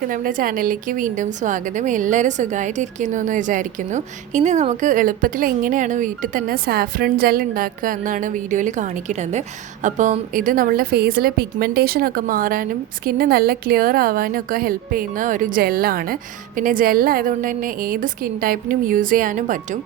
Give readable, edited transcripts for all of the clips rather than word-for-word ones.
എല്ലാവർക്കും നമ്മുടെ ചാനലിലേക്ക് വീണ്ടും സ്വാഗതം. എല്ലാവരും സുഖമായിട്ടിരിക്കുന്നു എന്ന് വിചാരിക്കുന്നു. ഇന്ന് നമുക്ക് എളുപ്പത്തിൽ എങ്ങനെയാണ് വീട്ടിൽ തന്നെ സാഫ്രൺ ജെൽ ഉണ്ടാക്കുക എന്നാണ് വീഡിയോയിൽ കാണിക്കുന്നത്. അപ്പം ഇത് നമ്മളുടെ ഫേസിലെ പിഗ്മെൻറ്റേഷനൊക്കെ മാറാനും സ്കിന്ന് നല്ല ക്ലിയർ ആവാനും ഒക്കെ ഹെൽപ്പ് ചെയ്യുന്ന ഒരു ജെല്ലാണ്. പിന്നെ ജെല്ലായതുകൊണ്ട് തന്നെ ഏത് സ്കിൻ ടൈപ്പിനും യൂസ് ചെയ്യാനും പറ്റും.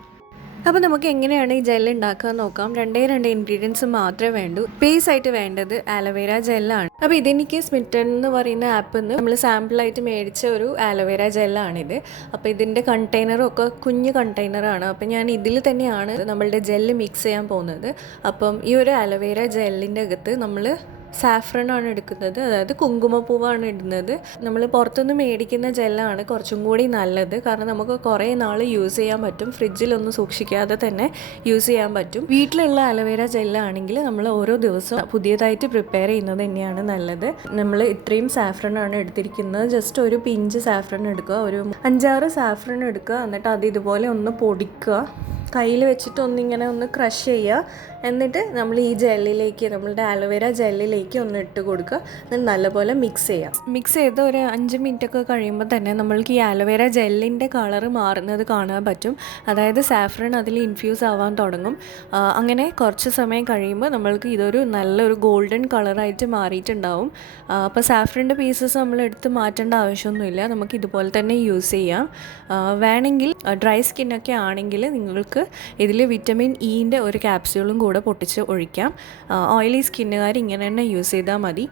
അപ്പോൾ നമുക്ക് എങ്ങനെയാണ് ഈ ജെൽ ഉണ്ടാക്കാൻ നോക്കാം. രണ്ടേ ഇൻഗ്രീഡിയൻസ് മാത്രമേ വേണ്ടൂ. ബേസ് ആയിട്ട് വേണ്ടത് ആലോവേര ജെല്ലാണ്. അപ്പോൾ ഇതെനിക്ക് സ്മിറ്റൺ എന്ന് പറയുന്ന ആപ്പിൽ നിന്ന് നമ്മൾ സാമ്പിളായിട്ട് മേടിച്ച ഒരു ആലോവേര ജെല്ലാണിത്. അപ്പോൾ ഇതിൻ്റെ കണ്ടെയ്നറും ഒക്കെ കുഞ്ഞ് കണ്ടെയ്നറാണ്. അപ്പോൾ ഞാൻ ഇതിൽ തന്നെയാണ് നമ്മളുടെ ജെല്ല് മിക്സ് ചെയ്യാൻ പോകുന്നത്. അപ്പം ഈ ഒരു ആലോവേര ജെല്ലിൻ്റെ അകത്ത് നമ്മൾ സാഫ്രനാണ് എടുക്കുന്നത്, അതായത് കുങ്കുമപ്പൂവാണ് ഇടുന്നത്. നമ്മൾ പുറത്തുനിന്ന് മേടിക്കുന്ന ജെല്ലാണ് കുറച്ചും കൂടി നല്ലത്, കാരണം നമുക്ക് കുറേ നാൾ യൂസ് ചെയ്യാൻ പറ്റും. ഫ്രിഡ്ജിലൊന്നും സൂക്ഷിക്കാതെ തന്നെ യൂസ് ചെയ്യാൻ പറ്റും. വീട്ടിലുള്ള അലോവേര ജെല്ലാണെങ്കിൽ നമ്മൾ ഓരോ ദിവസവും പുതിയതായിട്ട് പ്രിപ്പയർ ചെയ്യുന്നത് തന്നെയാണ് നല്ലത്. നമ്മൾ ഇത്രയും സാഫ്രനാണ് എടുത്തിരിക്കുന്നത്. ജസ്റ്റ് ഒരു പിഞ്ച് സാഫ്രൻ എടുക്കുക, ഒരു 5-6 സാഫ്രൻ എടുക്കുക. എന്നിട്ട് അത് ഇതുപോലെ ഒന്ന് പൊടിക്കുക, കയ്യിൽ വെച്ചിട്ട് ഒന്നിങ്ങനെ ഒന്ന് ക്രഷ് ചെയ്യുക. എന്നിട്ട് നമ്മൾ ഈ ജെല്ലിലേക്ക്, നമ്മളുടെ ആലോവേര ജെല്ലിലേക്ക് ഒന്ന് ഇട്ട് കൊടുക്കുക. എന്നിട്ട് നല്ലപോലെ മിക്സ് ചെയ്യാം. മിക്സ് ചെയ്ത് ഒരു 5 മിനിറ്റൊക്കെ കഴിയുമ്പോൾ തന്നെ നമ്മൾക്ക് ഈ ആലോവേര ജെല്ലിൻ്റെ കളറ് മാറുന്നത് കാണാൻ പറ്റും. അതായത് സാഫ്രൺ അതിൽ ഇൻഫ്യൂസ് ആവാൻ തുടങ്ങും. അങ്ങനെ കുറച്ച് സമയം കഴിയുമ്പോൾ നമ്മൾക്ക് ഇതൊരു നല്ലൊരു ഗോൾഡൻ കളറായിട്ട് മാറിയിട്ടുണ്ടാവും. അപ്പോൾ സാഫ്രൻ്റെ പീസസ് നമ്മൾ എടുത്ത് മാറ്റേണ്ട ആവശ്യമൊന്നുമില്ല, നമുക്ക് ഇതുപോലെ തന്നെ യൂസ് ചെയ്യാം. വേണമെങ്കിൽ ഡ്രൈ സ്കിന്നൊക്കെ ആണെങ്കിൽ നിങ്ങൾക്ക് ഇതിൽ വിറ്റമിൻ ഇൻ്റെ ഒരു ക്യാപ്സ്യൂളും കൂടെ പൊട്ടിച്ച് ഒഴിക്കാം. ഓയിലി സ്കിന്നുകാർ ഇങ്ങനെ തന്നെ യൂസ് ചെയ്താൽ മതി.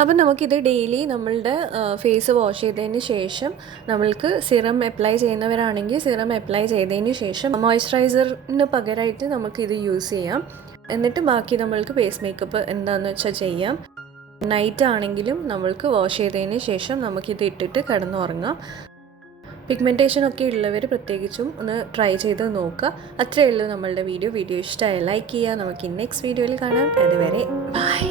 അപ്പം നമുക്കിത് ഡെയിലി നമ്മളുടെ ഫേസ് വാഷ് ചെയ്തതിന് ശേഷം നമ്മൾക്ക് സിറം അപ്ലൈ ചെയ്യുന്നവരാണെങ്കിൽ സിറം അപ്ലൈ ചെയ്തതിന് ശേഷം മോയ്സ്ചറൈസറിന് പകരമായിട്ട് നമുക്കിത് യൂസ് ചെയ്യാം. എന്നിട്ട് ബാക്കി നമ്മൾക്ക് ഫേസ് മേക്കപ്പ് എന്താണെന്ന് വെച്ചാൽ ചെയ്യാം. നൈറ്റ് ആണെങ്കിലും നമ്മൾക്ക് വാഷ് ചെയ്തതിന് ശേഷം നമുക്കിത് ഇട്ടിട്ട് കിടന്നുറങ്ങാം. പിഗ്മെൻറ്റേഷനൊക്കെ ഉള്ളവർ പ്രത്യേകിച്ചും ഒന്ന് ട്രൈ ചെയ്ത് നോക്കുക. അത്രയേ ഉള്ളൂ നമ്മളുടെ വീഡിയോ ഇഷ്ടമായ ലൈക്ക് ചെയ്യുക. നമുക്ക് നെക്സ്റ്റ് വീഡിയോയിൽ കാണാം. അതുവരെ ബൈ.